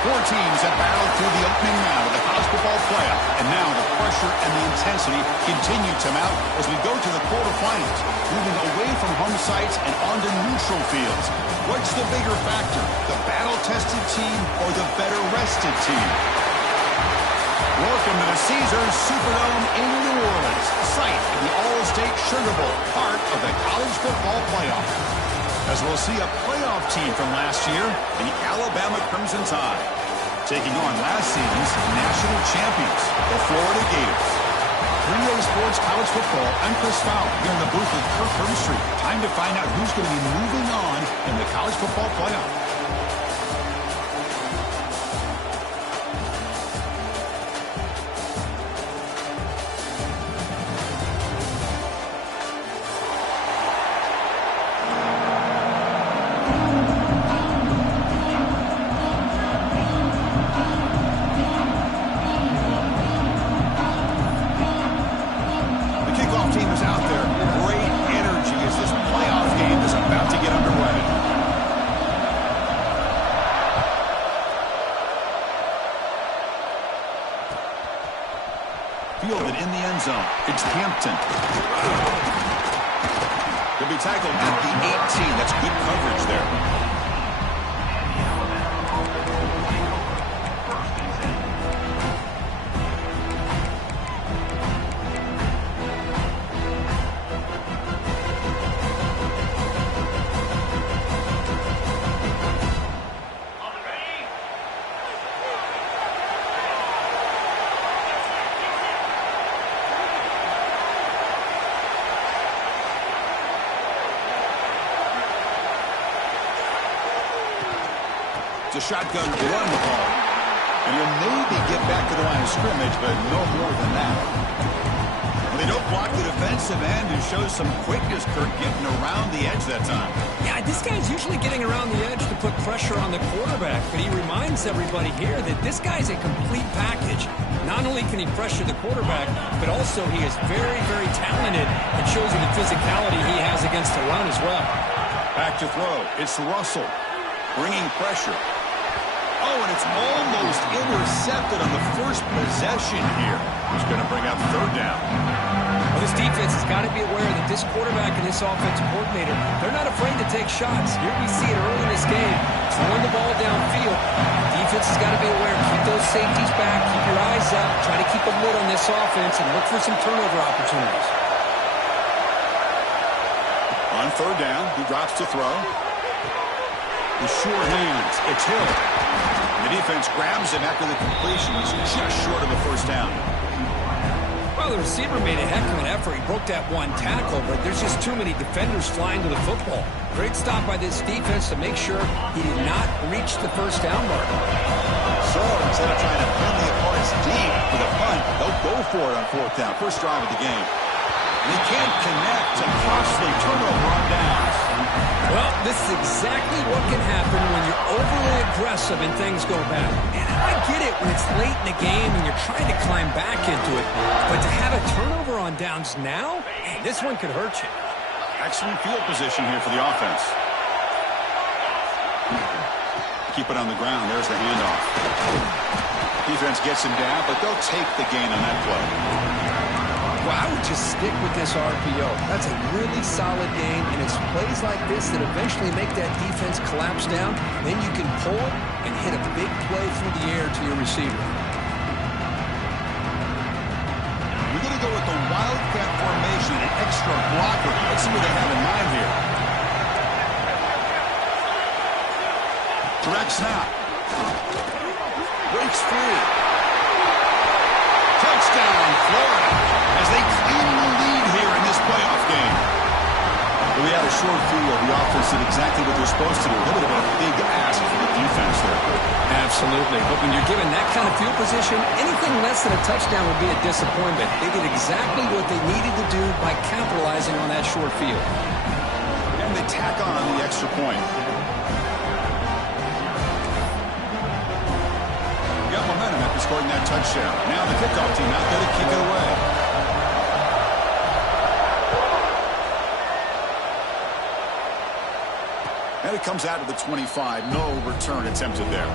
Four teams have battled through the opening round of the college football playoff, and now the pressure and the intensity continue to mount as we go to the quarterfinals, moving away from home sites and onto neutral fields. What's the bigger factor, the battle-tested team or the better-rested team? Welcome to the Caesars Superdome in New Orleans, site of the All-State Sugar Bowl, part of the college football playoff. As we'll see a playoff team from last year in the Alabama Crimson Tide, taking on last season's national champions, the Florida Gators. 3A Sports College Football, I'm Chris Fowler, here in the booth with Kirk Herbstreit. Time to find out who's going to be moving on in the college football playoff. Fielded in the end zone. It's Hampton. He'll be tackled at the 18. That's good coverage there. It's a shotgun run ball. And he'll maybe get back to the line of scrimmage, but no more than that. Well, they don't block the defensive end, who shows some quickness, Kirk, getting around the edge that time. Yeah, this guy's usually getting around the edge to put pressure on the quarterback, but he reminds everybody here that this guy's a complete package. Not only can he pressure the quarterback, but also he is very, very talented and shows you the physicality he has against the run as well. Back to throw. It's Russell bringing pressure. Oh, and it's almost intercepted on the first possession here. He's going to bring up third down. Well, this defense has got to be aware that this quarterback and this offensive coordinator, they're not afraid to take shots. Here we see it early in this game, throwing the ball downfield. Defense has got to be aware. Keep those safeties back. Keep your eyes up. Try to keep a lid on this offense and look for some turnover opportunities. On third down, he drops to throw. The sure hands. It's Hill. The defense grabs him after the completion. He's just short of a first down. Well, the receiver made a heck of an effort. He broke that one tackle, but there's just too many defenders flying to the football. Great stop by this defense to make sure he did not reach the first down mark. So instead of trying to pin the opponents deep with a punt, they'll go for it on fourth down. First drive of the game. They can't connect. A costly turnover on downs. Well, this is exactly what can happen when you're overly aggressive and things go bad. And I get it when it's late in the game and you're trying to climb back into it. But to have a turnover on downs now, man, this one could hurt you. Excellent field position here for the offense. Keep it on the ground. There's the handoff. Defense gets him down, but they'll take the gain on that play. Well, I would just stick with this RPO. That's a really solid game, and it's plays like this that eventually make that defense collapse down. Then you can pull it and hit a big play through the air to your receiver. We're going to go with the wildcat formation, an extra blocker. Let's see what they have in mind here. Direct snap. Breaks free. Touchdown, Florida, as they claim the lead here in this playoff game. We had a short field. The offense did exactly what they're supposed to do. A little bit of a big ask for the defense there. Absolutely. But when you're given that kind of field position, anything less than a touchdown would be a disappointment. They did exactly what they needed to do by capitalizing on that short field. And they tack on the extra point. Got momentum after scoring that touchdown. Now the kickoff team out there to kick it away. And it comes out of the 25. No return attempted there.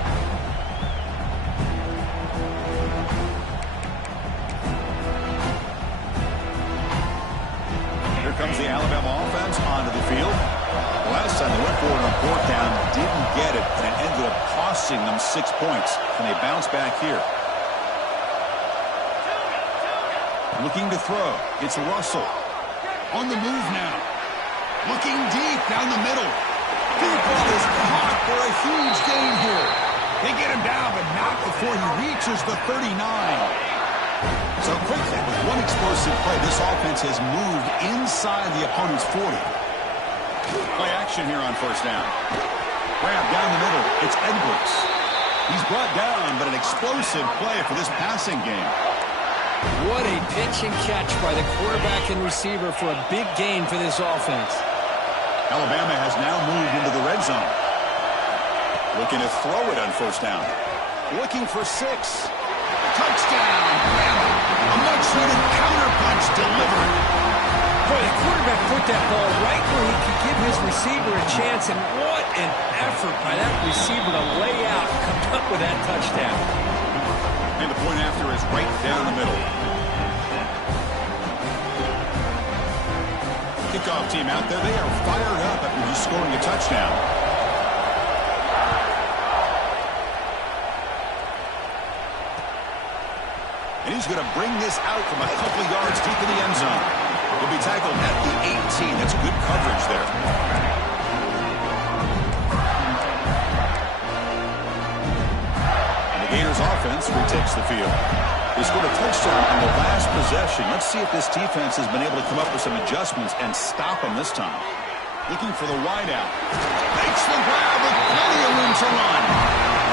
comes the Alabama offense onto the field. The last time they went for it on fourth down, didn't get it, and it ended up costing them 6 points. And they bounce back here. Looking to throw. It's Russell. On the move now. Looking deep down the middle. Deep ball is caught for a huge gain here. They get him down, but not before he reaches the 39. So quickly, with one explosive play, this offense has moved inside the opponent's 40. Play action here on first down. Grab down the middle. It's Edwards. He's brought down, but an explosive play for this passing game. What a pitch and catch by the quarterback and receiver for a big gain for this offense. Alabama has now moved into the red zone. Looking to throw it on first down. Looking for 6. Touchdown, Bama. A much-needed counterpunch delivered. Boy, the quarterback put that ball right where he could give his receiver a chance, and what an effort by that receiver to lay out and come up with that touchdown. And the point after is right down the middle. Kickoff team out there. They are fired up after just scoring a touchdown. And he's going to bring this out from a couple of yards deep in the end zone. He'll be tackled at the 18. That's good coverage there. And the Gators offense retakes the field. They scored a touchdown on the last possession. Let's see if this defense has been able to come up with some adjustments and stop them this time. Looking for the wideout. Makes the grab with plenty of room to run.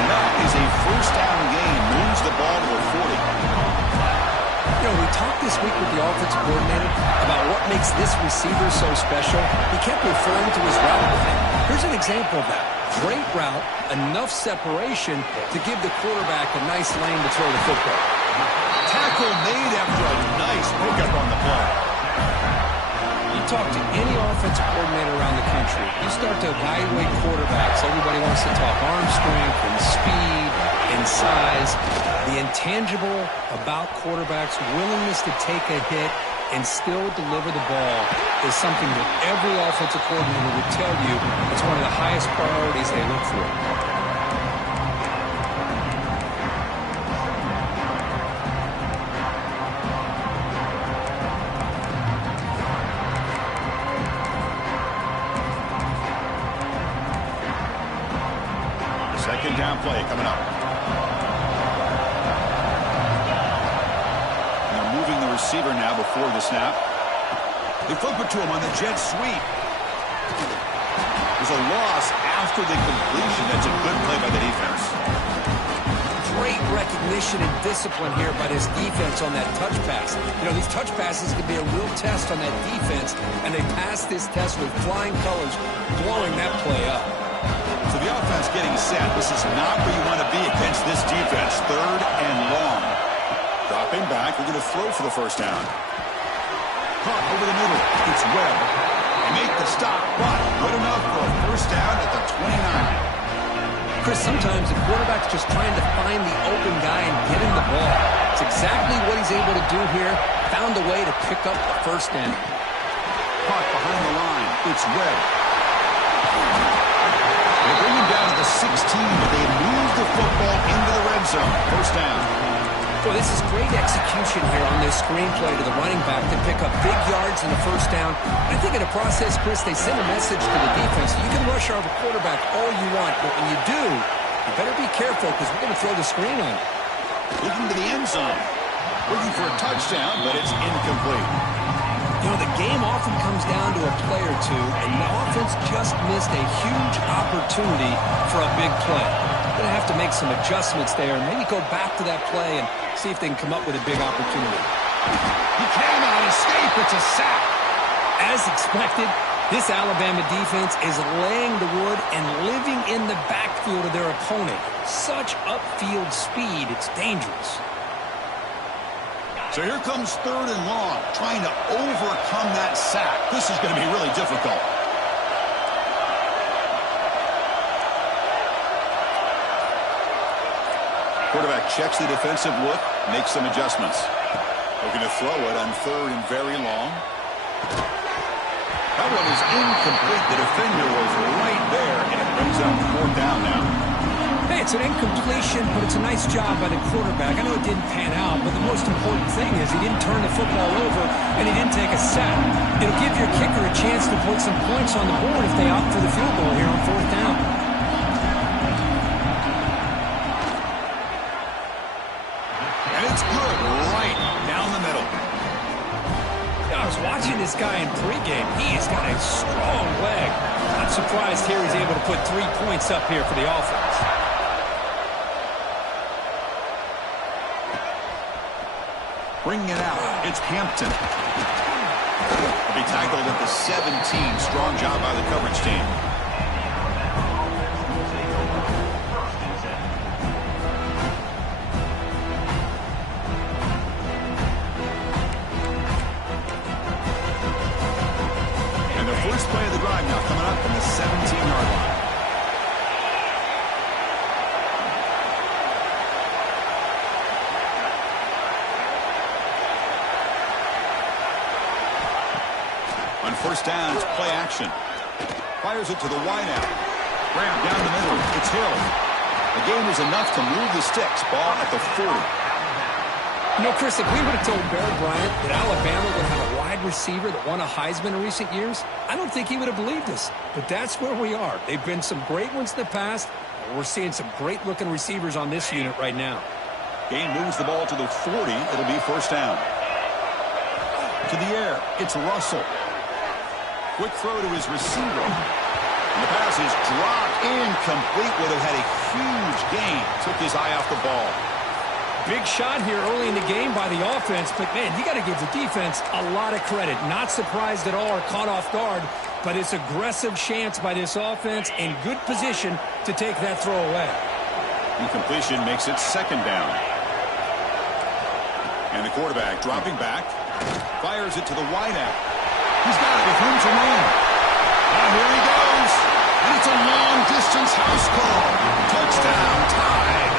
And that is a first down gain. Moves the ball to the 40. You know, we talked this week with the offensive coordinator about what makes this receiver so special. He kept referring to his route running. Here's an example of that. Great route, enough separation to give the quarterback a nice lane to throw the football. Tackle made after a nice pickup on the play. You talk to any offensive coordinator around the country, you start to evaluate quarterbacks. Everybody wants to talk arm strength and speed and size. The intangible about quarterbacks' willingness to take a hit and still deliver the ball is something that every offensive coordinator would tell you it's one of the highest priorities they look for. Second down play coming up. And they're moving the receiver now before the snap. They flip it to him on the jet sweep. There's a loss after the completion. That's a good play by the defense. Great recognition and discipline here by this defense on that touch pass. You know, these touch passes can be a real test on that defense, and they passed this test with flying colors, blowing that play up. So the offense getting set. This is not where you want to be against this defense. Third and long. Dropping back. They're going to throw for the first down. Caught over the middle. It's Webb. They make the stop, but good enough for a first down at the 29. Chris, sometimes the quarterback's just trying to find the open guy and get him the ball. It's exactly what he's able to do here. Found a way to pick up the first down. Caught behind the line. It's Webb. They bring him down to the 16, but they move the football into the red zone. First down. Boy, this is great execution here on this screenplay to the running back to pick up big yards in the first down. I think in the process, Chris, they send a message to the defense. You can rush our quarterback all you want, but when you do, you better be careful because we're going to throw the screen on you. Looking to the end zone. Looking for a touchdown, but it's incomplete. You know, the game often comes down to a play or two, and the offense just missed a huge opportunity for a big play. Going to have to make some adjustments there and maybe go back to that play and see if they can come up with a big opportunity. He cannot escape. It's a sack. As expected, this Alabama defense is laying the wood and living in the backfield of their opponent. Such upfield speed, it's dangerous. So here comes third and long, trying to overcome that sack. This is going to be really difficult. Quarterback checks the defensive look, makes some adjustments. Looking to throw it on third and very long. That one is incomplete. The defender was right there, and it brings up 4th down now. Hey, it's an incompletion, but it's a nice job by the quarterback. I know it didn't pan out, but the most important thing is he didn't turn the football over, and he didn't take a sack. It'll give your kicker a chance to put some points on the board if they opt for the field goal here on 4th down. And it's good, right down the middle. I was watching this guy in pregame. He has got a strong leg. I'm surprised here he's able to put 3 points up here for the offense. Bringing it out, it's Hampton. He'll be tackled at the 17. Strong job by the coverage team. And the first play of the drive now coming up from the 17-yard line. On 1st down, it's play action. Fires it to the wideout. Graham down the middle. It's Hill. The game is enough to move the sticks. Ball at the 40. You know, Chris, if we would have told Barry Bryant that Alabama would have a wide receiver that won a Heisman in recent years, I don't think he would have believed us. But that's where we are. They've been some great ones in the past, and we're seeing some great-looking receivers on this unit right now. Game moves the ball to the 40. It'll be 1st down. To the air. It's Russell. Quick throw to his receiver. And the pass is dropped. Incomplete. Would have had a huge gain. Took his eye off the ball. Big shot here early in the game by the offense, but, man, you got to give the defense a lot of credit. Not surprised at all or caught off guard, but it's aggressive chance by this offense in good position to take that throw away. Incompletion makes it 2nd down. And the quarterback dropping back. Fires it to the wideout. He's got it with room to run. And here he goes. And it's a long-distance house call. Touchdown, tied.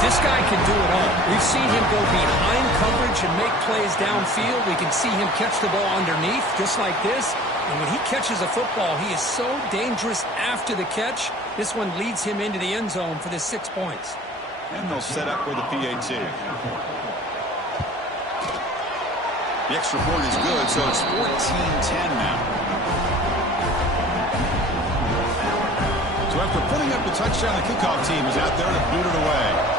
This guy can do it all. We've seen him go behind coverage and make plays downfield. We can see him catch the ball underneath, just like this. And when he catches a football, he is so dangerous after the catch. This one leads him into the end zone for the 6 points. And they'll set up with the PAT. The extra point is good, so it's 14-10 now. So after putting up the touchdown, the kickoff team is out there to boot it away.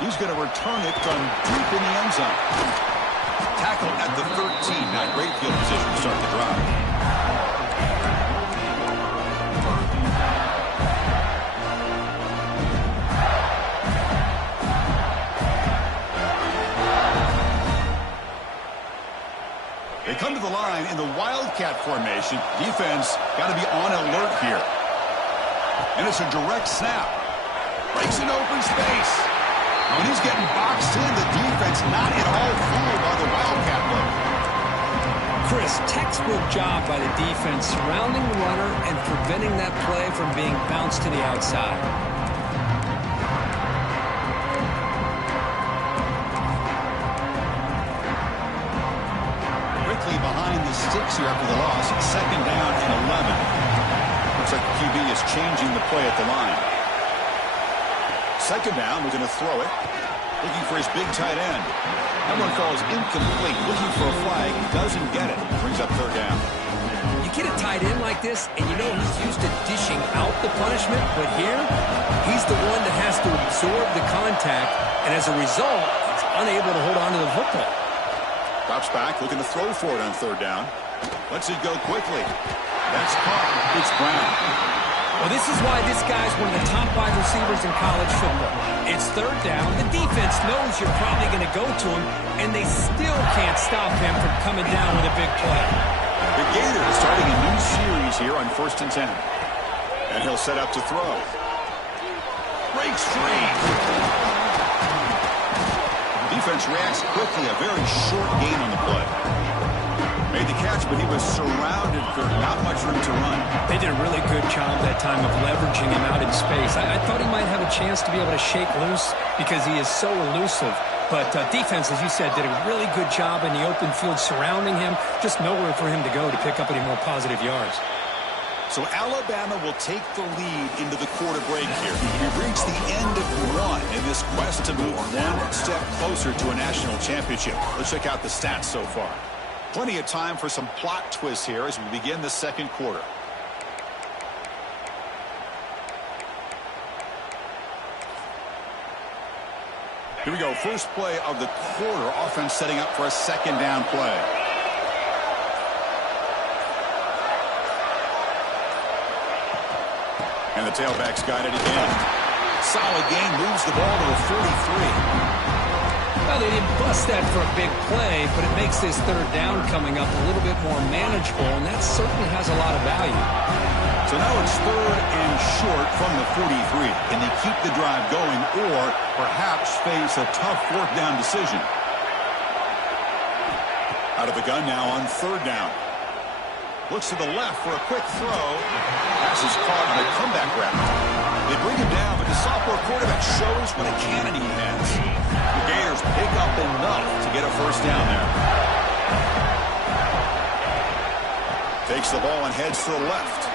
He's going to return it from deep in the end zone. Tackle at the 13. Not great field position to start the drive. They come to the line in the Wildcat formation. Defense got to be on alert here. And it's a direct snap. Breaks an open space. When he's getting boxed in, the defense not at all fooled by the Wildcat look. Chris, textbook job by the defense surrounding the runner and preventing that play from being bounced to the outside. Quickly behind the sticks here after the loss. 2nd down and 11. Looks like the QB is changing the play at the line. 2nd down, we're going to throw it. Looking for his big tight end. That one falls incomplete. Looking for a flag. Doesn't get it. Brings up 3rd down. You get a tight end like this, and you know he's used to dishing out the punishment, but here, he's the one that has to absorb the contact, and as a result, he's unable to hold on to the football. Drops back, looking to throw for it on 3rd down. Lets it go quickly. That's caught. It's Brown. Well, this is why this guy's one of the top 5 receivers in college football. It's 3rd down. The defense knows you're probably going to go to him, and they still can't stop him from coming down with a big play. The Gators starting a new series here on 1st and 10. And he'll set up to throw. Breaks free. Defense reacts quickly. A very short gain on the play. Made the catch, but he was surrounded, Kurt. Not much room to run. They did a really good job that time of leveraging him out in space. I thought he might have a chance to be able to shake loose because he is so elusive. But defense, as you said, did a really good job in the open field surrounding him. Just nowhere for him to go to pick up any more positive yards. So Alabama will take the lead into the quarter break here. We've reached the end of one in this quest to move one step closer to a national championship. Let's check out the stats so far. Plenty of time for some plot twists here as we begin the second quarter. Here we go. First play of the quarter. Offense setting up for a second down play. And the tailback's got it again. Solid gain, moves the ball to the 43. Well, they didn't bust that for a big play, but it makes this third down coming up a little bit more manageable, and that certainly has a lot of value. So now it's third and short from the 43. Can they keep the drive going or perhaps face a tough fourth down decision? Out of the gun now on third down. Looks to the left for a quick throw. Pass is caught in a comeback route. They bring him down, but the sophomore quarterback shows what a cannon he has. The Gators pick up enough to get a first down there. Takes the ball and heads to the left.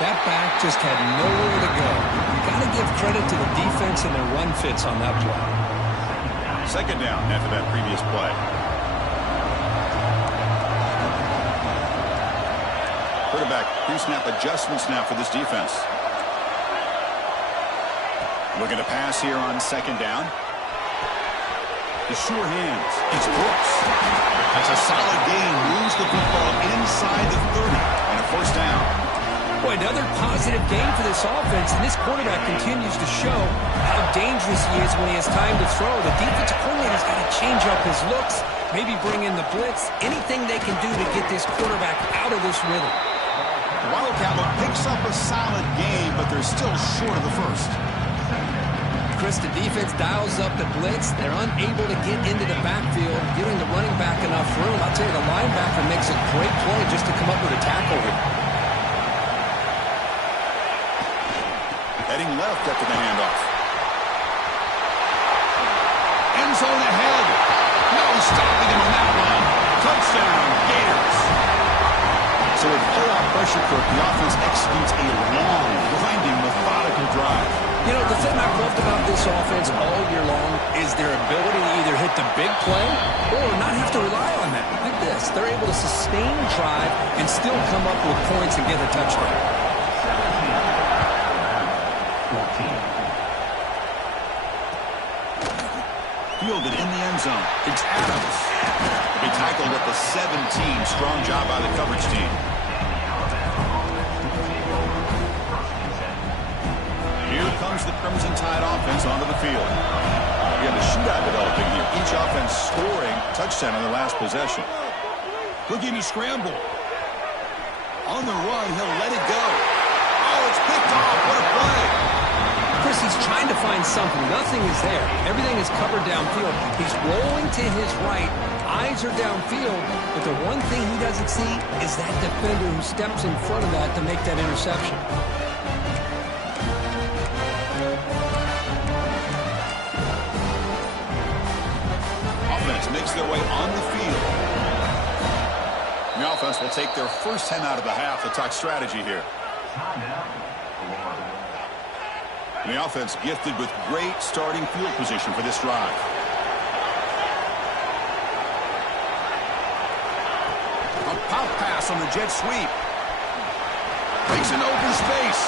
That back just had nowhere to go. You got to give credit to the defense and their run fits on that play. Second down after that previous play. Quarterback pre-snap adjustments now for this defense. Looking to pass here on second down. The sure hands. It's Brooks. That's a solid gain. Moves the football inside the 30 and a first down. Boy, another positive game for this offense, and this quarterback continues to show how dangerous he is when he has time to throw. The defensive coordinator's got to change up his looks, maybe bring in the blitz, anything they can do to get this quarterback out of this rhythm. The Wildcat picks up a solid game, but they're still short of the first. Chris, the defense dials up the blitz. They're unable to get into the backfield, giving the running back enough room. I'll tell you, the linebacker makes a great play just to come up with a tackle here. Heading left after the handoff. End zone ahead. No stopping him on that one. Touchdown, Gators. So with playoff pressure, Kirk, the offense executes a long, grinding, methodical drive. You know, the thing I've loved about this offense all year long is their ability to either hit the big play or not have to rely on that. Like this, they're able to sustain drive and still come up with points and get a touchdown. Fielded in the end zone. It's Adams. He tackled at the 17. Strong job by the coverage team. Here comes the Crimson Tide offense onto the field. We have a shootout developing here. Each offense scoring touchdown on their last possession. Look at me scramble. On the run, he'll let it go. Oh, it's picked off. What a play. Chris, he's trying to find something. Nothing is there. Everything is covered downfield. He's rolling to his right. Eyes are downfield. But the one thing he doesn't see is that defender who steps in front of that to make that interception. Offense makes their way on the field. The offense will take their first 10 out of the half to talk strategy here. And the offense gifted with great starting field position for this drive. A pop pass on the jet sweep. Makes an open space.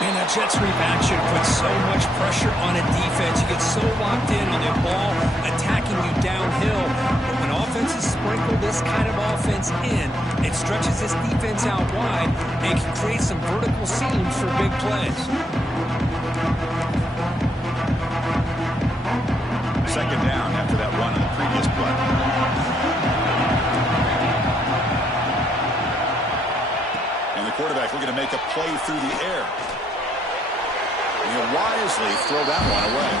Man, that jet sweep action puts so much pressure on a defense. You get so locked in on the ball attacking you downhill. But when offenses sprinkle this kind of offense in, it stretches this defense out wide and can create some vertical seams for big plays. Second down after that run on the previous play. And the quarterback looking to make a play through the air. And he'll wisely throw that one away.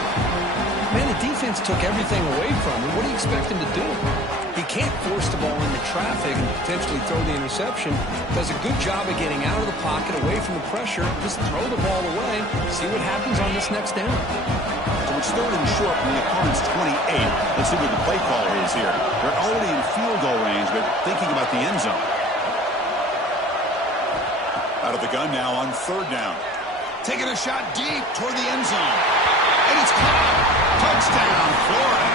Man, the defense took everything away from him. What do you expect him to do? He can't force the ball into traffic and potentially throw the interception. Does a good job of getting out of the pocket, away from the pressure, just throw the ball away, see what happens on this next down. So it's 3rd and short from the opponent's 28. Let's see what the play caller is here. They're already in field goal range, but thinking about the end zone. Out of the gun now on 3rd down. Taking a shot deep toward the end zone. And it's caught. Touchdown, Florida.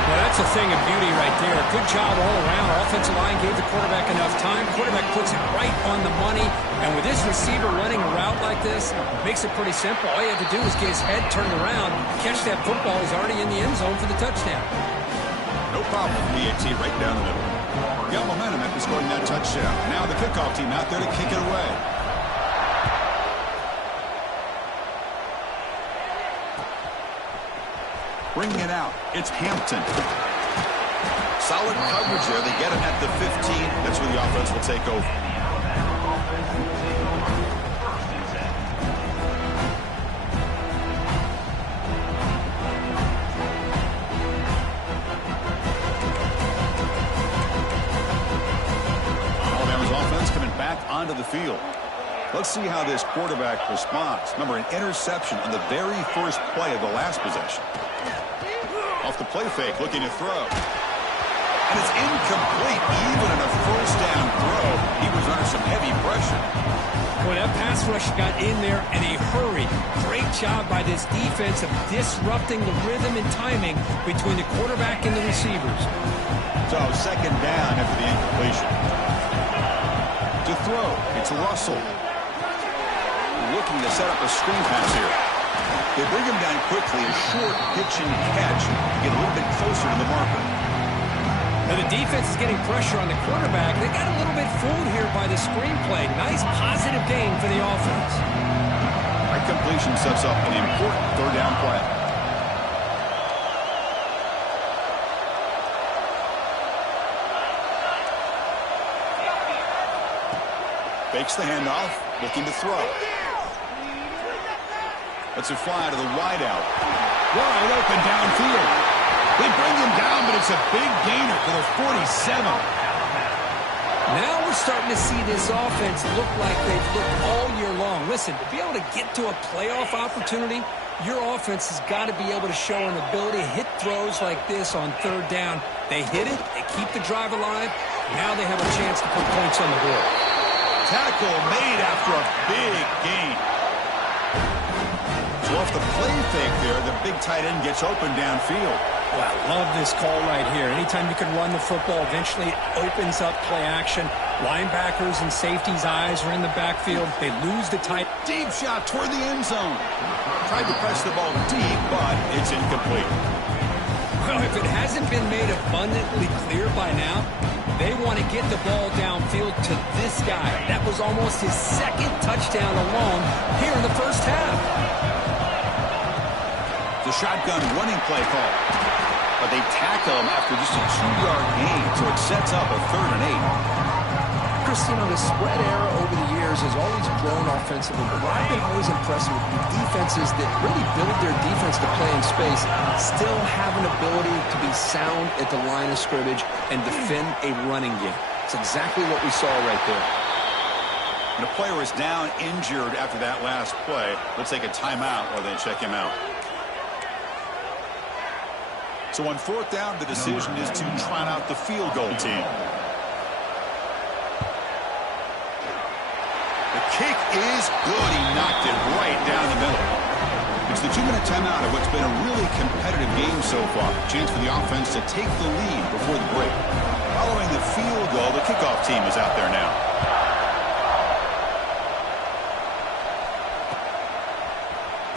Well, that's a thing of beauty right there. Good job all around. Offensive line gave the quarterback enough time. Quarterback puts it right on the money. And with this receiver running a route like this, makes it pretty simple. All you have to do is get his head turned around, catch that football. He's already in the end zone for the touchdown. No problem. BAT right down the middle. Got momentum after scoring that touchdown. Now the kickoff team out there to kick it away. Bringing it out, it's Hampton. Solid coverage there. They get it at the 15. That's where the offense will take over. Alabama's offense coming back onto the field. Let's see how this quarterback responds. Remember, an interception on the very first play of the last possession. Off the play fake, looking to throw. And it's incomplete. Even in a first down throw, he was under some heavy pressure. Well, that pass rush got in there in a hurry. Great job by this defense of disrupting the rhythm and timing between the quarterback and the receivers. So, 2nd down after the incompletion. To throw, it's Russell. Looking to set up a screen pass here. They bring him down quickly, a short pitch and catch to get a little bit closer to the marker. Now the defense is getting pressure on the quarterback. They got a little bit fooled here by the screenplay. Nice positive gain for the offense. That completion sets up an important 3rd down play. Fakes the handoff, looking to throw. Lets it fly to the wideout. Wide open downfield. They bring him down, but it's a big gainer for the 47. Now we're starting to see this offense look like they've looked all year long. Listen, to be able to get to a playoff opportunity, your offense has got to be able to show an ability to hit throws like this on 3rd down. They hit it, they keep the drive alive. Now they have a chance to put points on the board. Tackle made after a big gain. So off the play fake there, the big tight end gets open downfield. Well, I love this call right here. Anytime you can run the football, eventually it opens up play action. Linebackers and safeties' eyes are in the backfield. They lose the tight. Deep shot toward the end zone. Tried to press the ball deep, but it's incomplete. Well, if it hasn't been made abundantly clear by now, they want to get the ball downfield to this guy. That was almost his 2nd touchdown alone here in the first half. The shotgun running play call. But they tackle him after just a 2-yard gain, so it sets up a 3rd and 8. Chris, you know, the spread era over the years has always grown offensively, but what I've been always impressed with the defenses that really build their defense to play in space still have an ability to be sound at the line of scrimmage and defend a running game. It's exactly what we saw right there. And the player is down injured after that last play. Let's take a timeout while they check him out. So on 4th down, the decision is to trot out the field goal team. The kick is good. He knocked it right down the middle. It's the 2-minute timeout of what's been a really competitive game so far. Chance for the offense to take the lead before the break. Following the field goal, the kickoff team is out there now.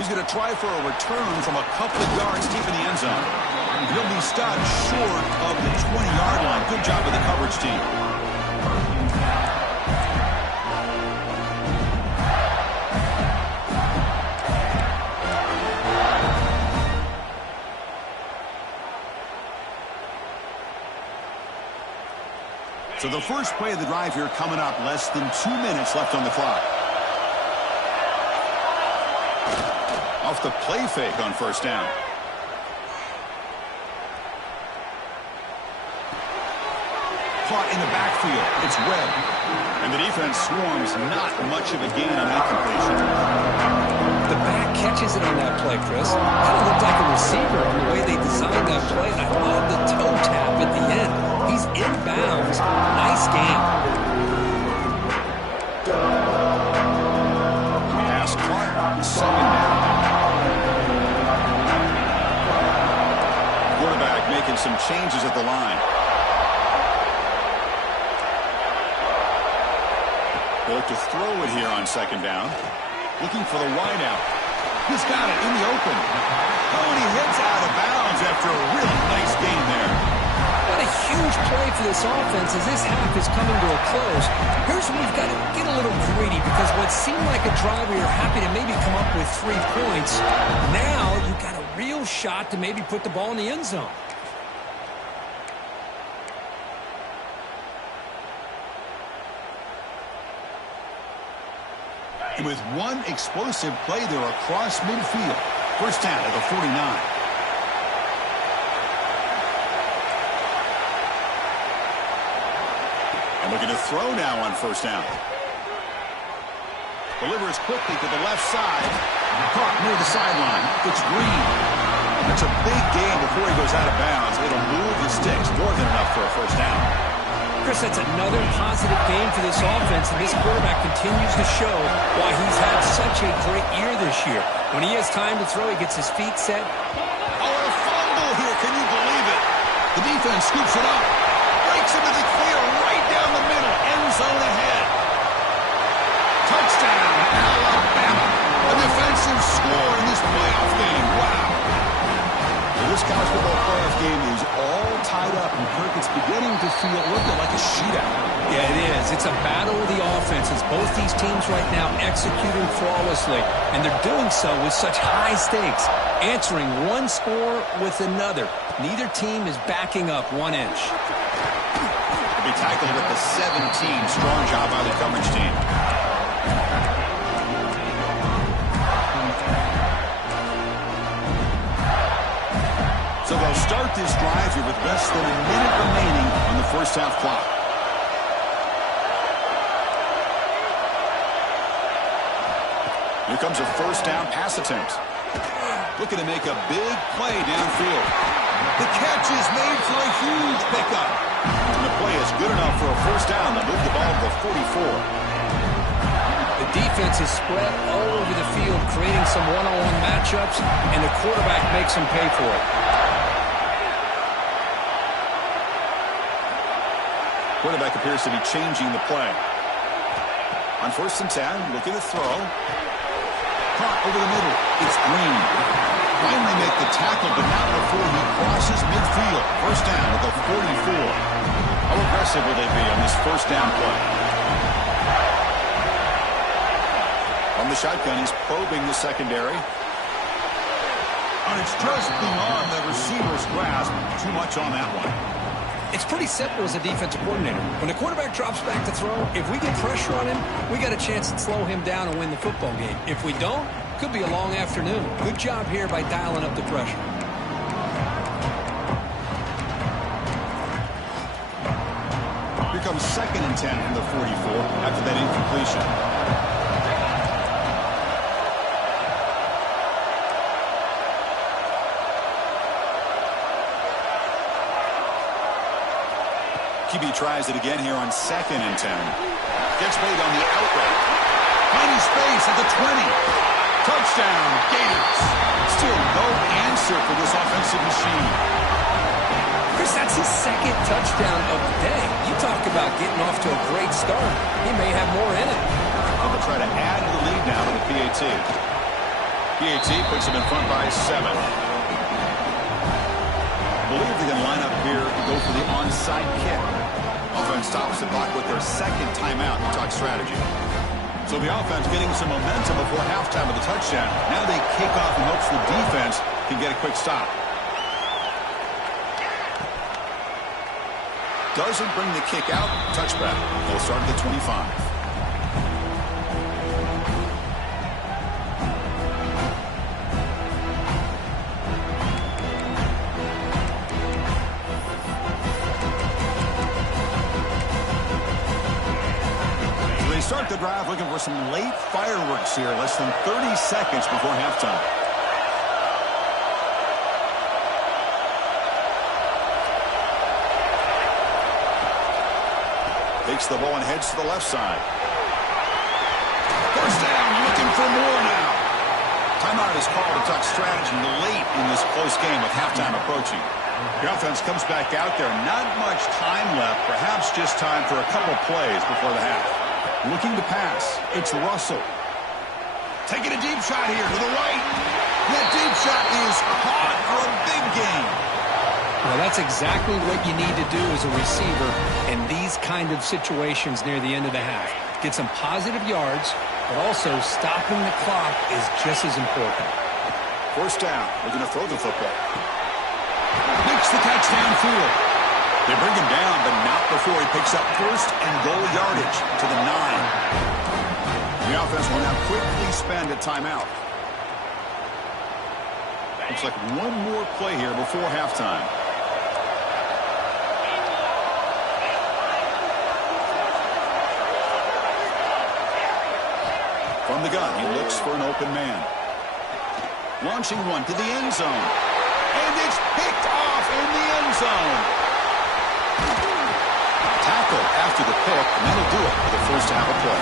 He's going to try for a return from a couple of yards deep in the end zone. He'll be stopped short of the 20-yard line. Good job of the coverage team. So the first play of the drive here coming up, less than 2 minutes left on the clock. Off the play fake on 1st down. caught in the backfield. It's Webb. And the defense swarms, not much of a gain on that completion. The back catches it on that play, Chris. Kind of looked like a receiver on the way they designed that play. And I love the toe tap at the end. He's inbounds. Nice game. Pass caught. Second down. Quarterback making some changes at the line. They look to throw it here on second down. Looking for the wideout. He's got it in the open. Oh, and he hits out of bounds after a really nice gain there. What a huge play for this offense as this half is coming to a close. Here's where we've got to get a little greedy because what seemed like a drive where you're happy to maybe come up with 3 points, now you've got a real shot to maybe put the ball in the end zone. And with one explosive play there across midfield. First down at the 49. And looking to throw now on first down. Delivers quickly to the left side. Caught near the sideline. It's Green. That's a big gain before he goes out of bounds. It'll move the sticks more than enough for a first down. Chris, that's another positive game for this offense, and this quarterback continues to show why he's had such a great year this year. When he has time to throw, he gets his feet set. Oh, a fumble here. Can you believe it? The defense scoops it up. Breaks into the clear right down the middle. End zone ahead. Touchdown, Alabama. A defensive score in this playoff game. Wow. This college football playoff game is all tied up, and Kirk, it's beginning to feel a little bit like a shootout. Yeah, it is. It's a battle of the offenses. Both these teams right now executing flawlessly, and they're doing so with such high stakes, answering one score with another. Neither team is backing up 1 inch. They'll be tackled at the 17. Strong job by the coverage team. So they'll start this drive here with less than a minute remaining on the first half clock. Here comes a first down pass attempt. Looking to make a big play downfield. The catch is made for a huge pickup. And the play is good enough for a first down to move the ball to the 44. The defense is spread all over the field, creating some one-on-one matchups, and the quarterback makes them pay for it. Quarterback appears to be changing the play. On first and 10, looking to throw. Caught over the middle. It's Green. Finally make the tackle, but not before he crosses midfield. First down at the 44. How aggressive will they be on this first down play? On the shotgun, he's probing the secondary. And it's just beyond the receiver's grasp. Too much on that one. It's pretty simple as a defensive coordinator. When the quarterback drops back to throw, if we get pressure on him, we got a chance to slow him down and win the football game. If we don't, could be a long afternoon. Good job here by dialing up the pressure. Here comes second and 10 from the 44 after that incompletion. QB tries it again here on second and 10. Gets made on the outright. Finding space at the 20. Touchdown, Gators. Still no answer for this offensive machine. Chris, that's his second touchdown of the day. You talk about getting off to a great start. He may have more in it. They'll try to add to the lead now with the PAT. PAT puts him in front by 7. I believe they can line up here and go for the onside kick. Offense stops the clock with their second timeout and talk strategy. So the offense getting some momentum before halftime of the touchdown. Now they kick off in hopes the defense can get a quick stop. Doesn't bring the kick out. Touchback. They'll start at the 25. start the drive looking for some late fireworks here, less than 30 seconds before halftime. Takes the ball and heads to the left side. First down, looking for more now. Timeout is called to talk strategy late in this close game with halftime approaching. The offense comes back out there. Not much time left. Perhaps just time for a couple plays before the half. Looking to pass. It's Russell. Taking a deep shot here to the right. That deep shot is caught for a big gain. Well, that's exactly what you need to do as a receiver in these kind of situations near the end of the half. Get some positive yards, but also stopping the clock is just as important. First down. We're going to throw the football. Makes the catch downfield. They bring him down, but not before he picks up first and goal yardage to the 9. The offense will now quickly spend a timeout. Looks like one more play here before halftime. From the gun, he looks for an open man. Launching one to the end zone. And it's picked off in the end zone. Tackle after the pick, and that'll do it for the first half of play.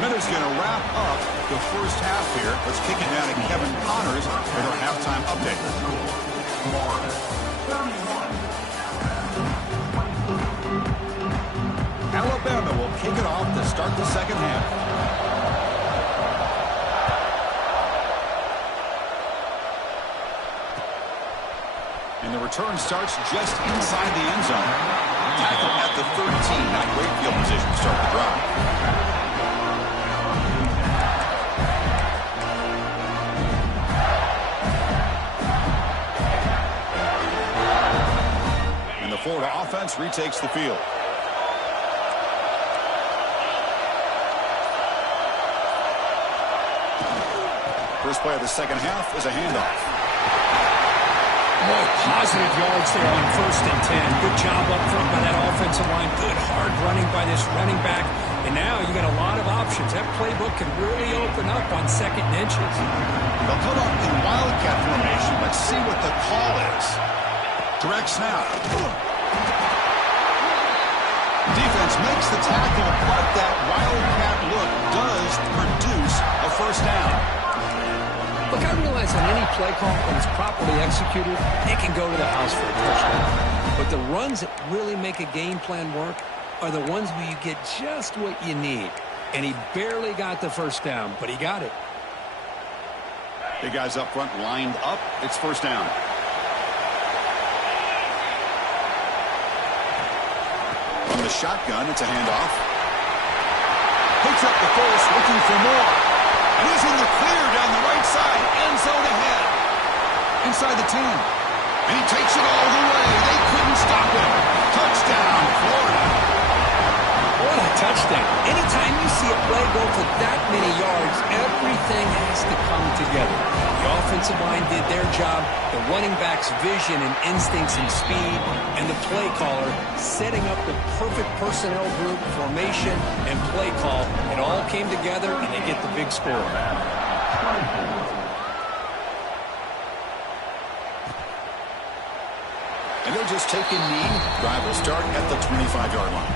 Miller's going to wrap up the first half here. Let's kick it down to Kevin Connors for their halftime update. Alabama will kick it off to start the second half. And the return starts just inside the end zone. Tackle at the 13. Not great field position to start the drive. And the Florida offense retakes the field. First play of the second half is a handoff. Boy, positive yards there on 1st and 10. Good job up front by that offensive line. Good hard running by this running back. And now you got a lot of options. That playbook can really open up on 2nd and inches. They'll come up in wildcat formation. Let's see what the call is. Direct snap. Defense makes the tackle, but that wildcat look does produce a first down. Look, I realize on any play call, when it's properly executed, it can go to the house for a touchdown. But the runs that really make a game plan work are the ones where you get just what you need. And he barely got the first down, but he got it. The guys up front lined up. It's first down. From the shotgun, it's a handoff. Picks up the first, looking for more. And he's in the clear down the right side. End zone ahead. Inside the 10. And he takes it all the way. They couldn't stop him. Touchdown, Florida. What a touchdown. Anytime you see a play go for that many yards, everything has to come together. The offensive line did their job, the running back's vision and instincts and speed, and the play caller setting up the perfect personnel group, formation, and play call. It all came together, and they get the big score. And they'll just take a knee. Drive will start at the 25-yard line.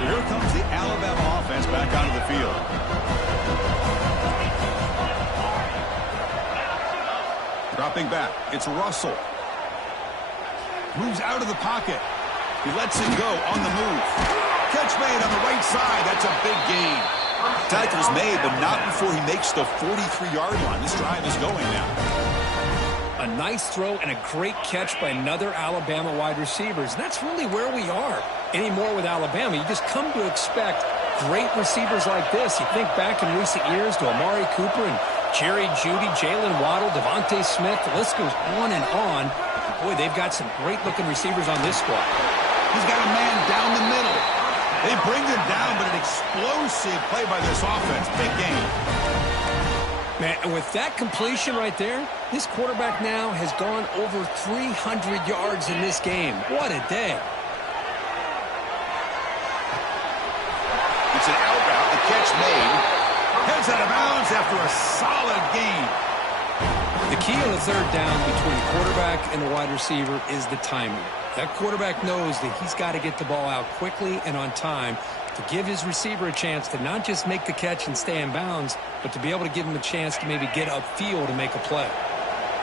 So here comes the Alabama offense back onto the field. Dropping back, it's Russell. Moves out of the pocket. He lets it go on the move. Catch made on the right side. That's a big gain. Tackle's made, but not before he makes the 43-yard line. This drive is going now. A nice throw and a great catch by another Alabama wide receivers. And that's really where we are anymore with Alabama. You just come to expect great receivers like this. You think back in recent years to Amari Cooper and Jerry Jeudy, Jalen Waddle, Devontae Smith. The list goes on and on. Boy, they've got some great-looking receivers on this squad. He's got a man down the middle. They bring them down, but an explosive play by this offense. Big game. Man, and with that completion right there, this quarterback now has gone over 300 yards in this game. What a day. It's an out route. The catch made. Heads out of bounds after a solid gain. The key on the third down between the quarterback and the wide receiver is the timing. That quarterback knows that he's got to get the ball out quickly and on time to give his receiver a chance to not just make the catch and stay in bounds, but to be able to give him a chance to maybe get upfield and make a play.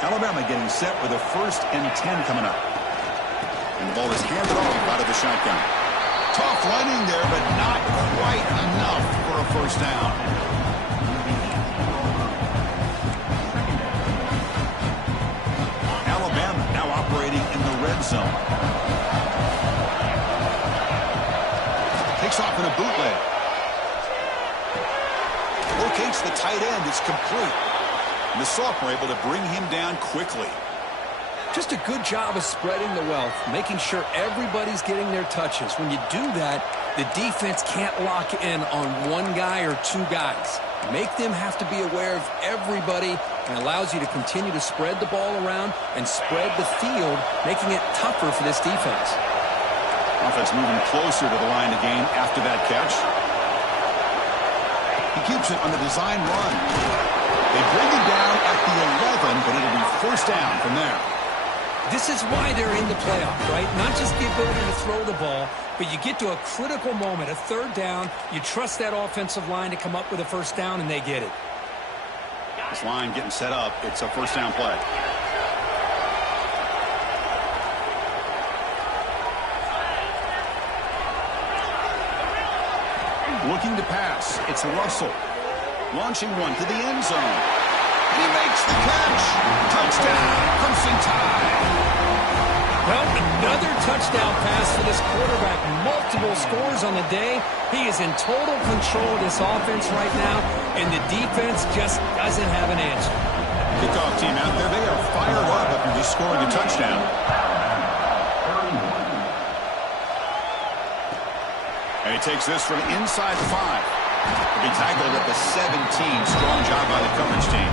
Alabama getting set with a 1st and 10 coming up. And the ball is handed off out of the shotgun. Tough running there, but not quite enough for a first down. Alabama now operating in the red zone. Takes off in a bootleg. Locates the tight end. It's complete. And the sophomore able to bring him down quickly. Just a good job of spreading the wealth, making sure everybody's getting their touches. When you do that, the defense can't lock in on one guy or two guys. Make them have to be aware of everybody, and allows you to continue to spread the ball around and spread the field, making it tougher for this defense. Offense moving closer to the line of game after that catch. He keeps it on the design run. They bring him down at the 11, but it'll be first down from there. This is why they're in the playoff, right? Not just the ability to throw the ball, but you get to a critical moment, a third down, you trust that offensive line to come up with a first down, and they get it. This line getting set up. It's a first down play. Looking to pass. It's Russell. Launching one to the end zone. And he makes the catch. Touchdown. Crimson Tide. Well, another touchdown pass for this quarterback. Multiple scores on the day. He is in total control of this offense right now, and the defense just doesn't have an answer. Kickoff team out there. They are fired up after just scoring a touchdown. And he takes this from inside the 5. He'll be tackled at the 17. Strong job by the coverage team.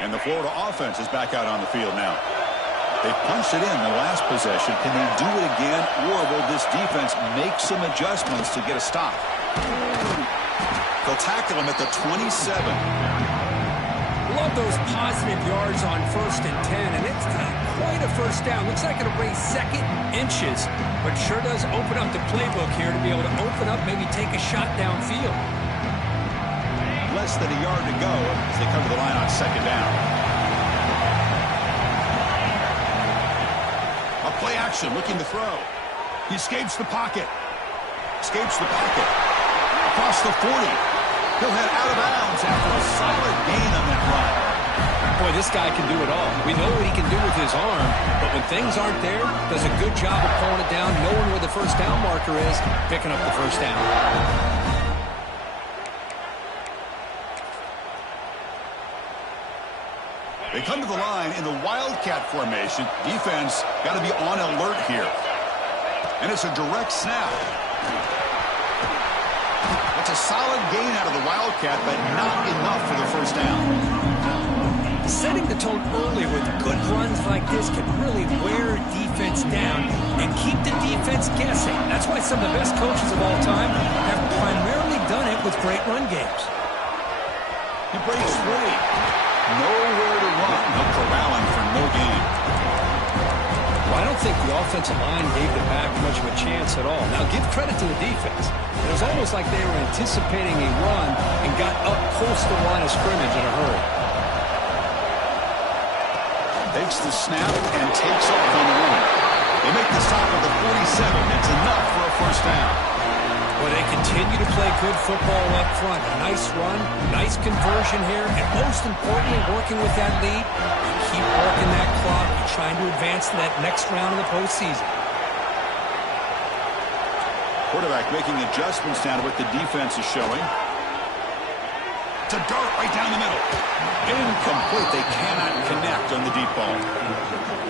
And the Florida offense is back out on the field now. They punched it in the last possession. Can they do it again, or will this defense make some adjustments to get a stop? They'll tackle him at the 27. Love those positive yards on 1st and 10, and it's not quite a first down. Looks like it'll raise second inches, but sure does open up the playbook here to be able to open up, maybe take a shot downfield. Less than a yard to go as they come to the line on 2nd down. A play action, looking to throw. He escapes the pocket. Escapes the pocket. Across the 40. He'll head out of bounds after a solid gain on that run. Boy, this guy can do it all. We know what he can do with his arm, but when things aren't there, does a good job of pulling it down, knowing where the first down marker is, picking up the first down. They come to the line in the Wildcat formation. Defense got to be on alert here. And it's a direct snap. It's a solid gain out of the Wildcat, but not enough for the first down. Setting the tone early with good runs like this can really wear defense down and keep the defense guessing. That's why some of the best coaches of all time have primarily done it with great run games. He breaks free. Nowhere to run. No corralling for no gain. Well, I don't think the offensive line gave the back much of a chance at all. Now, give credit to the defense. It was almost like they were anticipating a run and got up close to the line of scrimmage in a hurry. Takes the snap and takes off on the run. They make the stop at the 47. That's enough for a first down. Well, they continue to play good football up front. A nice run, nice conversion here, and most importantly, working with that lead, keep working that clock, trying to advance to that next round of the postseason. Quarterback making adjustments now to what the defense is showing. It's a dart right down the middle. Incomplete. They cannot connect on the deep ball.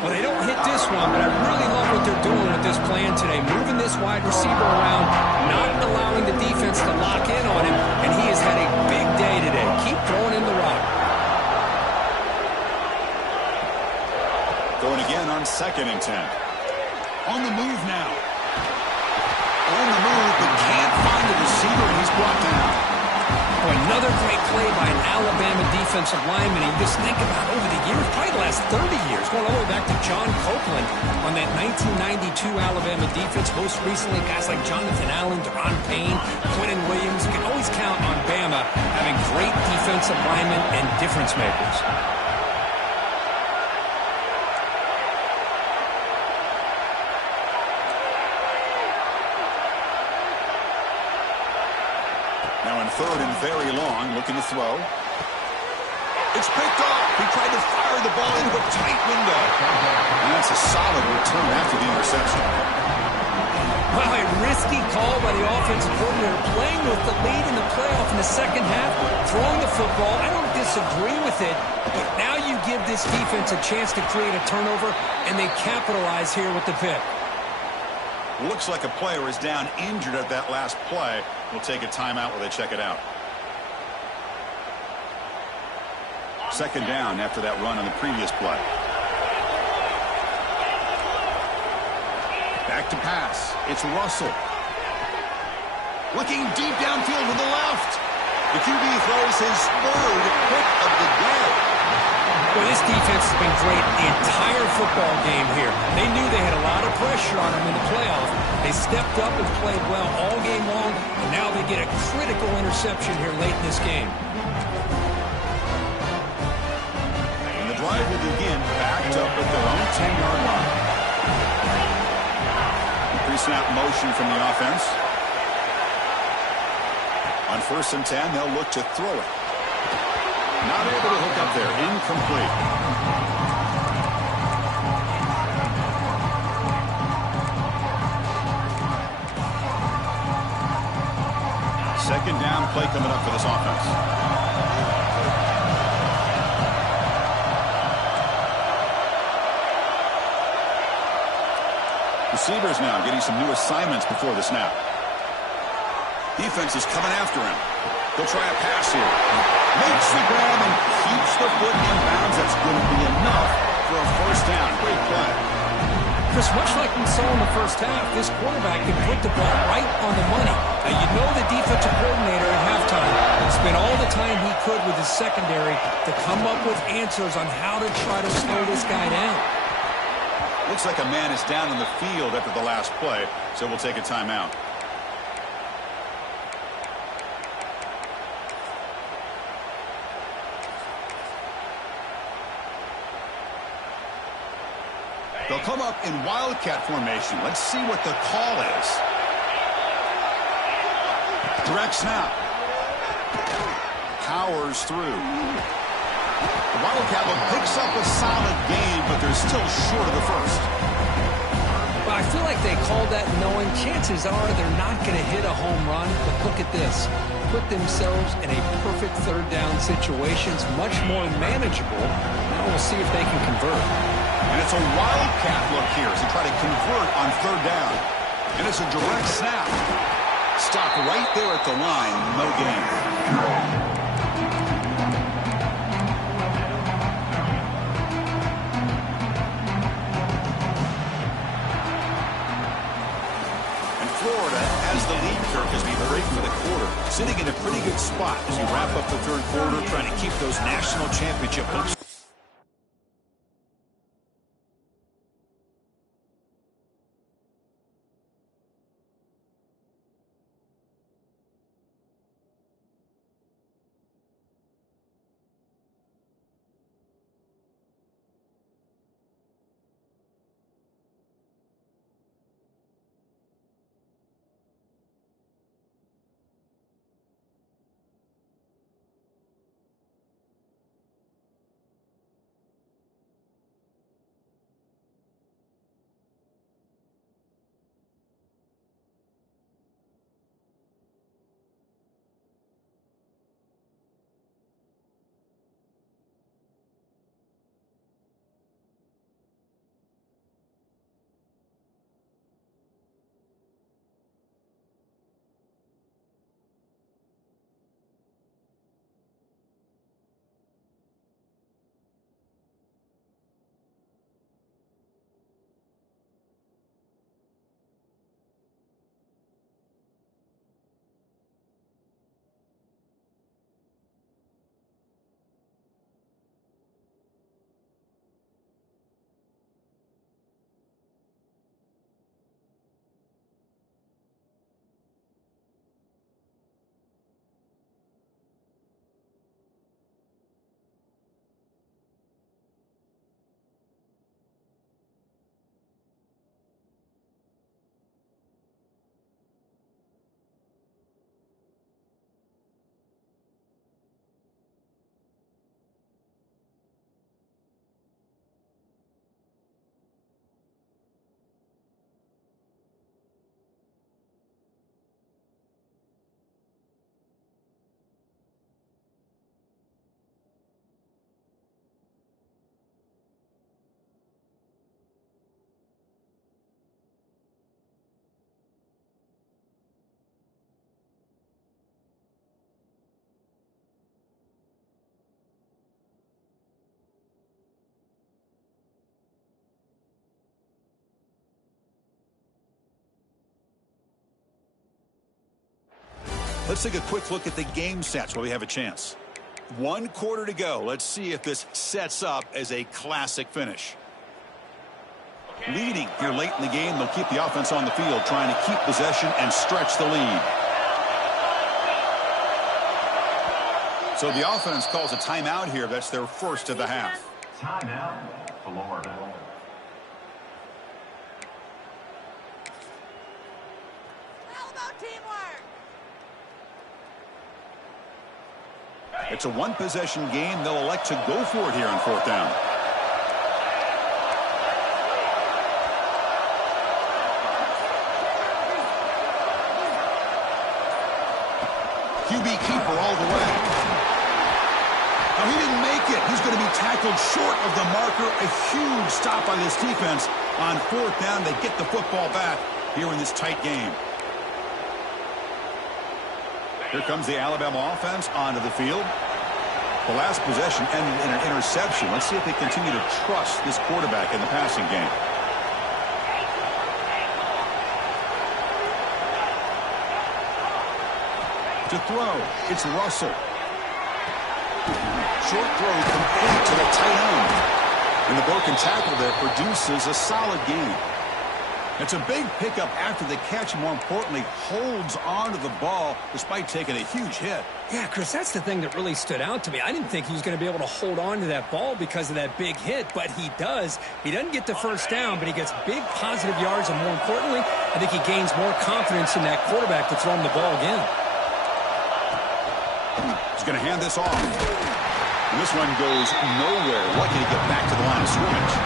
Well, they don't hit this one, but I really love what they're doing with this plan today. Moving this wide receiver around, not allowing the defense to lock in on him, and he has had a big day today. Keep throwing in the rock. Going again on 2nd and 10. On the move now. On the move, but can't find the receiver, and he's brought down. Oh, another great play by an Alabama defensive lineman. You just think about over the years, probably the last 30 years, going all the way back to John Copeland on that 1992 Alabama defense. Most recently, guys like Jonathan Allen, Deron Payne, Quentin Williams. You can always count on Bama having great defensive linemen and difference makers. Now in 3rd and very long, looking to throw. It's picked off. He tried to fire the ball into a tight window. And that's a solid return after the interception. Well, a risky call by the offensive coordinator, playing with the lead in the playoff in the second half, throwing the football. I don't disagree with it, but now you give this defense a chance to create a turnover, and they capitalize here with the pick. Looks like a player is down injured at that last play. We'll take a timeout while they check it out. 2nd down after that run on the previous play. Back to pass. It's Russell. Looking deep downfield to the left. The QB throws his 3rd pick of the day. Well, this defense has been great the entire football game here. They knew they had a lot of pressure on them in the playoff. They stepped up and played well all game long, and now they get a critical interception here late in this game. And the drive will begin backed up at their own 10-yard line. Pre-snap motion from the offense. On 1st and 10, they'll look to throw it. Not able to hook up there. Incomplete. Second down play coming up for this offense. Receivers now getting some new assignments before the snap. Defense is coming after him. They'll try a pass here. Makes the grab and keeps the foot in bounds. That's going to be enough for a 1st down. Great play. Chris, much like we saw in the first half, this quarterback can put the ball right on the money. Now, you know the defensive coordinator at halftime spent all the time he could with his secondary to come up with answers on how to try to slow this guy down. Looks like a man is down on the field after the last play, so we'll take a timeout. They'll come up in wildcat formation. Let's see what the call is. Direct snap. Powers through. The wildcat look picks up a solid gain, but they're still short of the 1st. Well, I feel like they called that knowing chances are they're not going to hit a home run. But look at this. Put themselves in a perfect 3rd down situation. It's much more manageable. Now we'll see if they can convert. And it's a wildcat look here as they try to convert on 3rd down. And it's a direct snap. Stop right there at the line. No gain. Florida has the lead, Kirk, as we break for the quarter. Sitting in a pretty good spot as we wrap up the 3rd quarter, trying to keep those national championship hopes. Let's take a quick look at the game stats while we have a chance. 1 quarter to go. Let's see if this sets up as a classic finish. Leading here late in the game, they'll keep the offense on the field, trying to keep possession and stretch the lead. So the offense calls a timeout here. That's their first of the half. Timeout, Florida. How about teamwork? It's a one-possession game. They'll elect to go for it here on 4th down. QB keeper all the way. Now, he didn't make it. He's going to be tackled short of the marker. A huge stop by this defense. On 4th down, they get the football back here in this tight game. Here comes the Alabama offense onto the field. The last possession ended in an interception. Let's see if they continue to trust this quarterback in the passing game. To throw, it's Russell. Short throw complete to the tight end. And the broken tackle there produces a solid gain. It's a big pickup after the catch, more importantly, holds on to the ball despite taking a huge hit. Yeah, Chris, that's the thing that really stood out to me. I didn't think he was going to be able to hold on to that ball because of that big hit, but he does. He doesn't get the first down, but he gets big positive yards, and more importantly, I think he gains more confidence in that quarterback to throw him the ball again. He's going to hand this off. And this one goes nowhere. Lucky to get back to the line of scrimmage.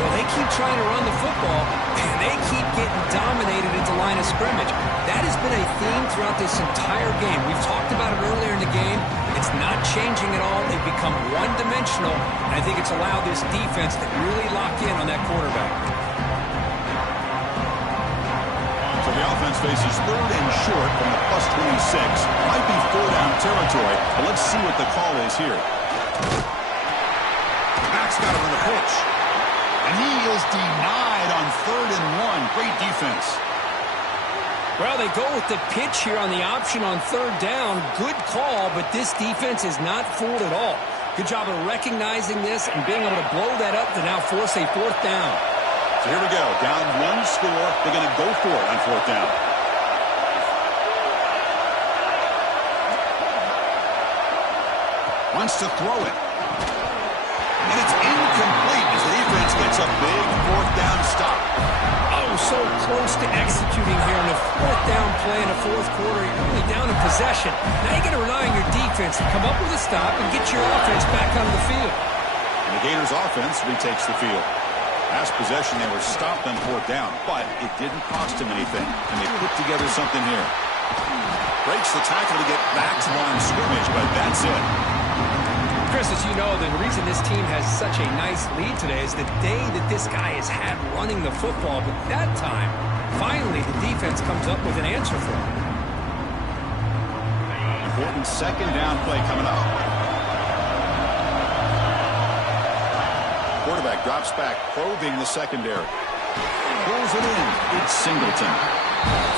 Well, they keep trying to run the football, and they keep getting dominated at the line of scrimmage. That has been a theme throughout this entire game. We've talked about it earlier in the game. It's not changing at all. They've become one-dimensional, and I think it's allowed this defense to really lock in on that quarterback. So the offense faces 3rd and short from the +26. Might be 4-down territory, but let's see what the call is here. Max got him on the pitch. And he is denied on 3rd and 1. Great defense. Well, they go with the pitch here on the option on 3rd down. Good call, but this defense is not fooled at all. Good job of recognizing this and being able to blow that up to now force a 4th down. So here we go. Down 1 score. They're going to go for it on 4th down. Wants to throw it. And it's incomplete as the defense gets a big 4th down stop. Oh, so close to executing here on the 4th down play in the 4th quarter. You're only down in possession. Now you got to rely on your defense to come up with a stop and get your offense back onto the field. And the Gators offense retakes the field. Last possession, they were stopped on 4th down, but it didn't cost them anything. And they put together something here. Breaks the tackle to get back to the line of scrimmage, but that's it. Chris, as you know, the reason this team has such a nice lead today is the day that this guy has had running the football. But that time, finally, the defense comes up with an answer for him. Important 2nd down play coming up. Quarterback drops back, probing the secondary. Pulls it in. It's Singleton.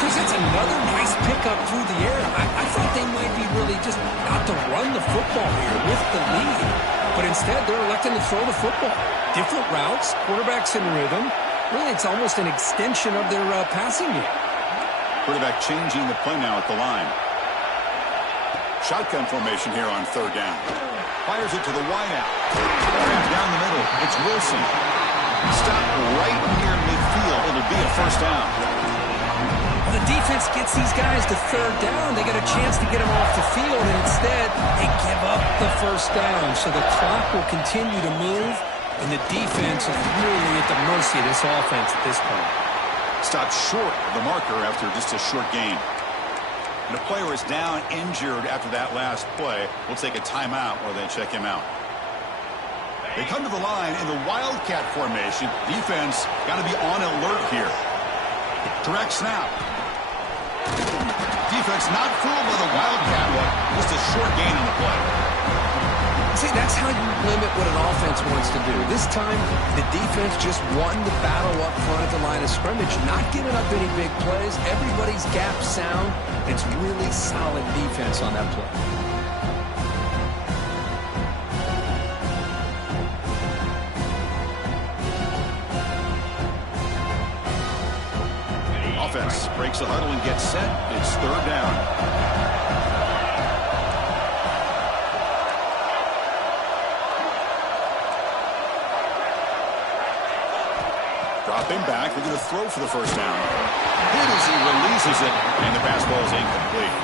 Chris, it's another nice pickup through the air. I thought they might be really just out to run the football here with the lead. But instead, they're electing to throw the football. Different routes, quarterbacks in rhythm. Really, it's almost an extension of their passing game. Quarterback changing the play now at the line. Shotgun formation here on 3rd down. Fires it to the wideout. Down the middle, it's Wilson. Stop right near midfield. It'll be a 1st down. Well, the defense gets these guys to 3rd down. They get a chance to get them off the field, and instead, they give up the 1st down. So the clock will continue to move, and the defense is really at the mercy of this offense at this point. Stopped short of the marker after just a short gain. And the player is down, injured after that last play. We'll take a timeout while they check him out. They come to the line in the Wildcat formation. Defense got to be on alert here. Direct snap. Defense not fooled by the Wildcat look. Just a short gain on the play. See, that's how you limit what an offense wants to do. This time, the defense just won the battle up front at the line of scrimmage, not giving up any big plays. Everybody's gap sound. It's really solid defense on that play. Offense breaks the huddle and gets set. It's third down. Dropping back, they're going to throw for the first down. Hit as he releases it, and the pass ball is incomplete.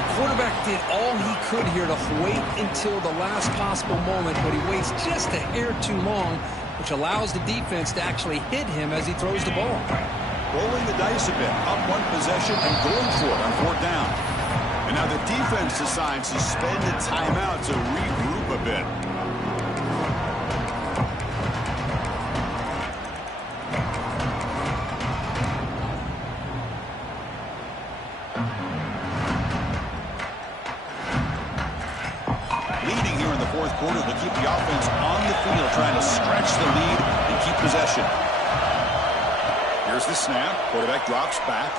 The quarterback did all he could here to wait until the last possible moment, but he waits just a hair too long, which allows the defense to actually hit him as he throws the ball. Rolling the dice a bit, up one possession and going for it on fourth down. And now the defense decides to spend a timeout to regroup a bit. Leading here in the fourth quarter, they'll keep the offense on the field, trying to stretch the lead and keep possession. Here's the snap. Quarterback drops back.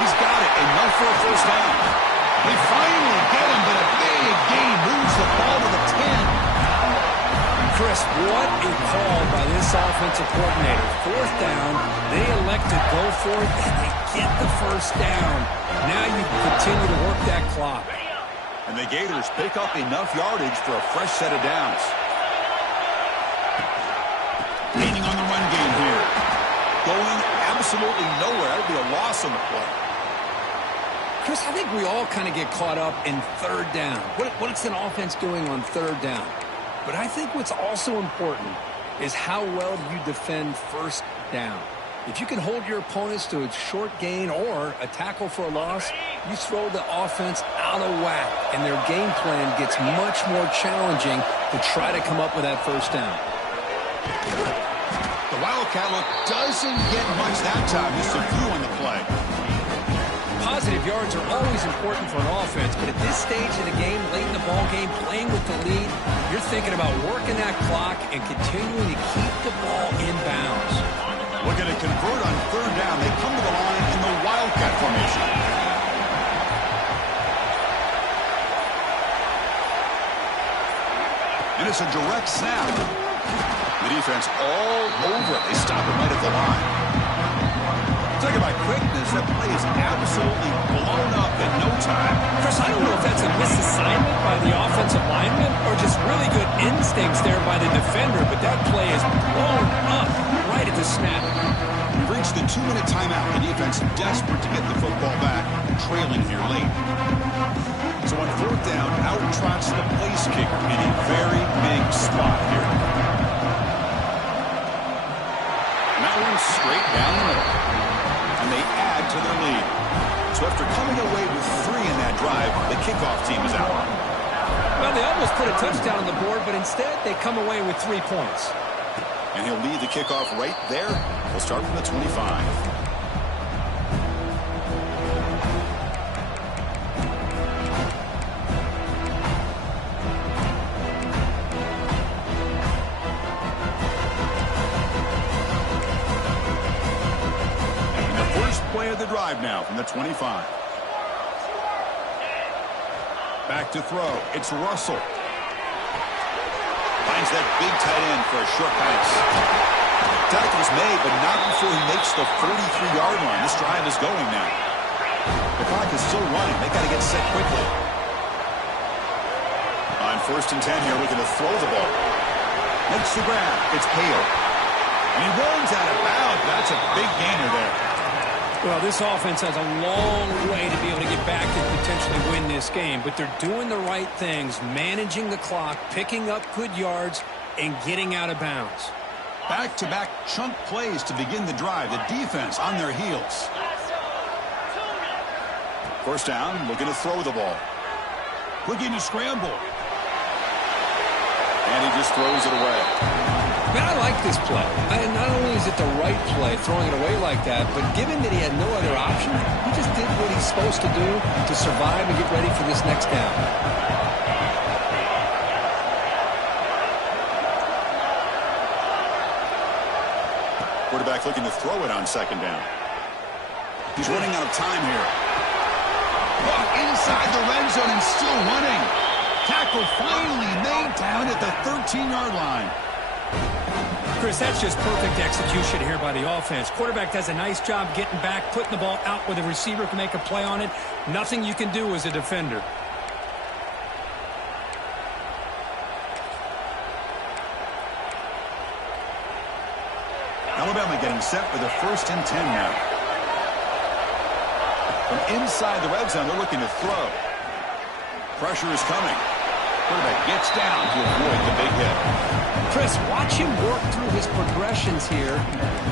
He's got it. Enough for a first down. They finally get him, but a big gain moves the ball to the 10. Chris, what a call by this offensive coordinator. Fourth down, they elect to go for it, and they get the first down. Now you can continue to work that clock. And the Gators pick up enough yardage for a fresh set of downs. Leaning on the run game here. Going absolutely nowhere. That would be a loss on the play. Chris, I think we all kind of get caught up in third down. What's an offense doing on third down? But I think what's also important is how well do you defend first down. If you can hold your opponents to a short gain or a tackle for a loss, you throw the offense out of whack, and their game plan gets much more challenging to try to come up with that first down. The Wildcat look doesn't get much that time. Just a few on the play. Positive yards are always important for an offense, but at this stage of the game, late in the ball game, playing with the lead, you're thinking about working that clock and continuing to keep the ball in bounds. Looking to convert on third down. They come to the line in the Wildcat formation. And it's a direct snap. The defense all over it. They stop it right at the line. Talking about quickness, that play is absolutely blown up in no time. Chris, I don't know if that's a misassignment by the offensive lineman or just really good instincts there by the defender, but that play is blown up right at the snap. We've reached the 2-minute timeout. The defense desperate to get the football back, trailing here late. So on fourth down, out trots the place kicker in a very big spot here. And that one's straight down the middle. And they add to their lead. So after coming away with 3 in that drive, the kickoff team is out. Well, they almost put a touchdown on the board, but instead they come away with 3 points. And he'll lead the kickoff right there. We'll start from the 25. Play of the drive now from the 25. Back to throw. It's Russell. Finds that big tight end for a short pass. Tackle was made, but not before he makes the 43-yard line. This drive is going now. The clock is still running. They got to get set quickly. On first and 10 here, looking to throw the ball. Makes the grab. It's Hale. And he runs out of bounds. That's a big gainer there. Well, this offense has a long way to be able to get back and potentially win this game, but they're doing the right things, managing the clock, picking up good yards, and getting out of bounds. Back-to-back chunk plays to begin the drive. The defense on their heels. First down, looking to throw the ball. Looking to scramble. And he just throws it away. Man, I like this play. Not only is it the right play, throwing it away like that, but given that he had no other option, he just did what he's supposed to do to survive and get ready for this next down. Quarterback looking to throw it on second down. He's running out of time here. Caught inside the red zone and still running. Tackle finally made down at the 13-yard line. Chris, that's just perfect execution here by the offense. Quarterback does a nice job getting back, putting the ball out where the receiver can make a play on it. Nothing you can do as a defender. Alabama getting set for the 1st and 10 now. From inside the red zone, they're looking to throw. Pressure is coming. Quarterback gets down to avoid the big hit. Chris, watch him work through his progressions here.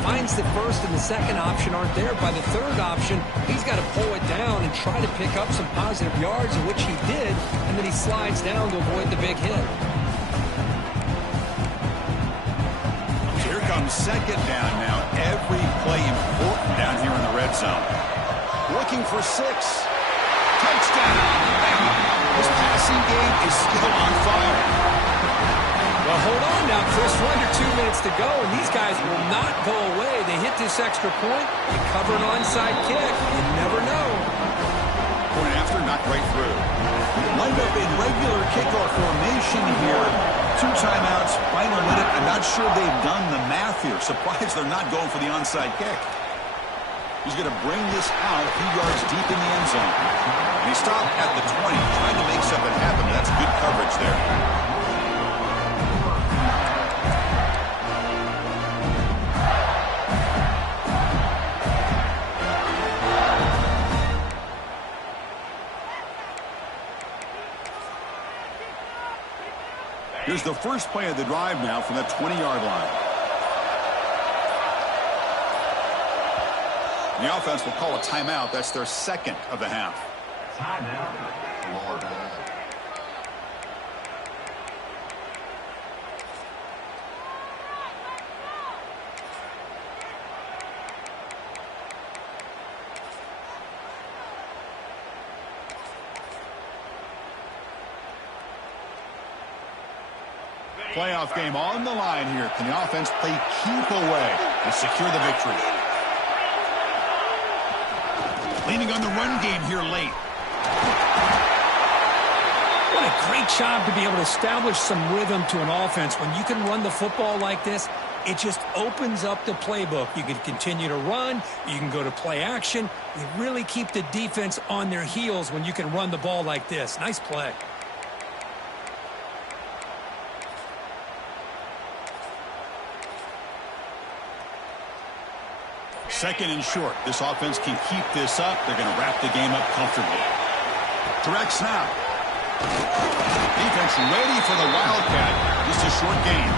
Finds the first and the second option aren't there. By the third option, he's got to pull it down and try to pick up some positive yards, which he did, and then he slides down to avoid the big hit. Here comes second down now. Every play important down here in the red zone. Looking for 6. Touchdown! His passing game is still on fire. Well, hold on now, Chris. We're under 2 minutes to go, and these guys will not go away. They hit this extra point. They cover an onside kick. You never know. Point after, not quite through. Lined up in regular kickoff formation here. 2 timeouts, final minute. I'm not sure they've done the math here. Surprised they're not going for the onside kick. He's going to bring this out a few yards deep in the end zone. And he stopped at the 20, trying to make something happen. That's good coverage there. Here's the first play of the drive now from the 20-yard line. The offense will call a timeout. That's their second of the half. Timeout, Florida. Playoff game on the line here. Can the offense play keep away and secure the victory? Leaning on the run game here late. What a great job to be able to establish some rhythm to an offense. When you can run the football like this, it just opens up the playbook. You can continue to run. You can go to play action. You really keep the defense on their heels when you can run the ball like this. Nice play. Second and short. This offense can keep this up. They're going to wrap the game up comfortably. Direct snap. Defense ready for the Wildcat. Just a short game.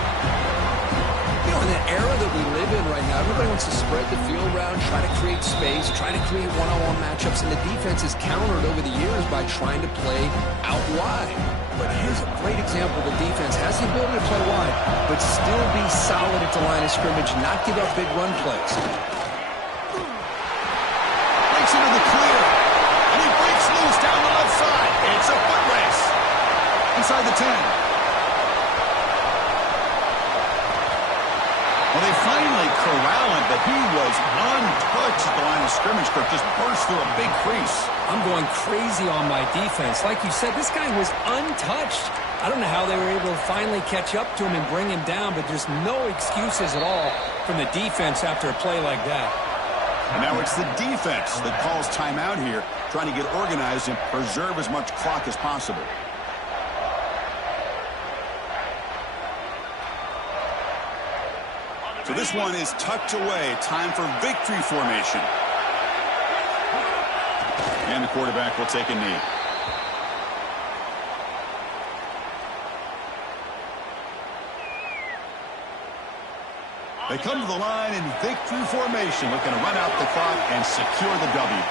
You know, in the era that we live in right now, everybody wants to spread the field around, try to create space, try to create one-on-one matchups, and the defense is countered over the years by trying to play out wide. But here's a great example. The defense has the ability to play wide, but still be solid at the line of scrimmage, not give up big run plays. Into the clear, and he breaks loose down the left side. It's a foot race inside the 10. Well, they finally corral him, but he was untouched at the line of scrimmage. Kirk just burst through a big crease. I'm going crazy on my defense. Like you said, this guy was untouched. I don't know how they were able to finally catch up to him and bring him down, but there's no excuses at all from the defense after a play like that. And now it's the defense that calls timeout here, trying to get organized and preserve as much clock as possible. So this one is tucked away. Time for victory formation. And the quarterback will take a knee. They come to the line in victory formation, looking to run out the clock and secure the W.